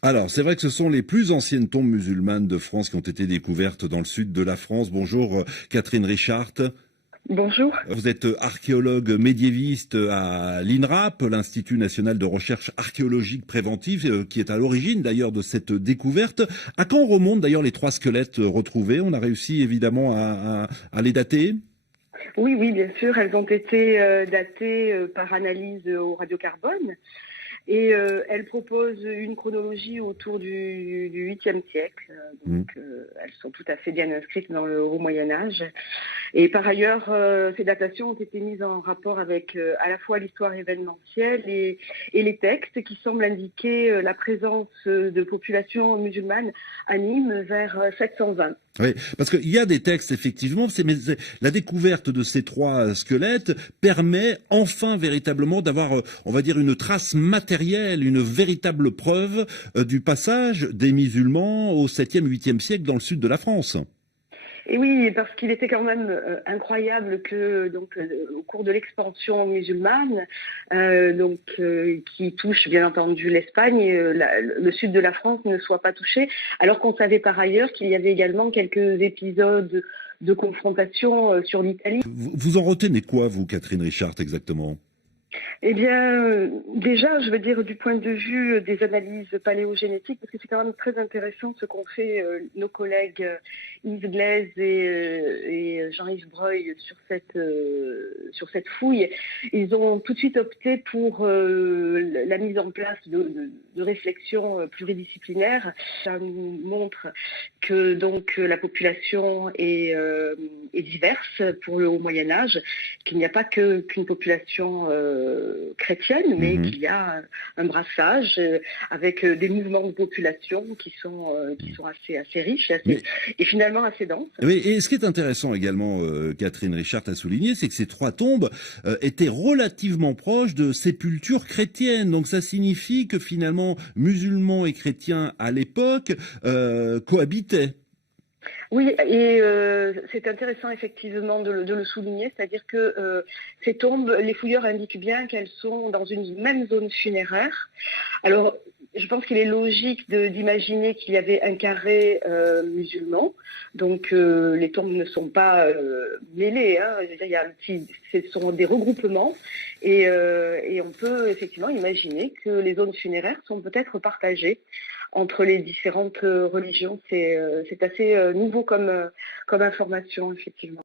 Alors, c'est vrai que ce sont les plus anciennes tombes musulmanes de France qui ont été découvertes dans le sud de la France. Bonjour Catherine Richard. Bonjour. Vous êtes archéologue médiéviste à l'INRAP, l'Institut national de recherche archéologique préventive, qui est à l'origine d'ailleurs de cette découverte. À quand remontent d'ailleurs les trois squelettes retrouvés? On a réussi évidemment à les dater. Oui, oui, bien sûr, elles ont été datées par analyse au radiocarbone et elles proposent une chronologie autour du 8e siècle. Hmm. Elles sont tout à fait bien inscrites dans le Haut Moyen Âge. Et par ailleurs, ces datations ont été mises en rapport avec à la fois l'histoire événementielle et les textes qui semblent indiquer la présence de populations musulmanes à Nîmes vers 720. Oui, parce qu'il y a des textes, effectivement, mais la découverte de ces trois squelettes permet enfin véritablement d'avoir, on va dire, une trace matérielle, une véritable preuve du passage des musulmans au 7e, 8e siècle dans le sud de la France. Et oui, parce qu'il était quand même incroyable que au cours de l'expansion musulmane, qui touche bien entendu l'Espagne, le sud de la France ne soit pas touché, alors qu'on savait par ailleurs qu'il y avait également quelques épisodes de confrontation sur l'Italie. Vous en retenez quoi, vous, Catherine Richard, exactement? Eh bien, déjà, je veux dire du point de vue des analyses paléogénétiques, parce que c'est quand même très intéressant ce qu'ont fait nos collègues Yves Glaise et Jean-Yves Breuil sur cette fouille. Ils ont tout de suite opté pour la mise en place de réflexions pluridisciplinaires. Ça nous montre que donc la population est diverse pour le Haut Moyen Âge, qu'il n'y a pas qu'une population chrétienne, mais qu'il y a un brassage avec des mouvements de population qui sont assez riches et finalement assez denses. Oui, et ce qui est intéressant également, Catherine Richard a souligné, c'est que ces trois tombes étaient relativement proches de sépultures chrétiennes. Donc ça signifie que finalement, musulmans et chrétiens à l'époque cohabitaient. Oui, et c'est intéressant effectivement de le souligner, c'est-à-dire que ces tombes, les fouilleurs indiquent bien qu'elles sont dans une même zone funéraire. Alors, je pense qu'il est logique d'imaginer qu'il y avait un carré musulman, donc les tombes ne sont pas mêlées, hein. Ce sont des regroupements, et on peut effectivement imaginer que les zones funéraires sont peut-être partagées entre les différentes religions. C'est assez nouveau comme information, effectivement.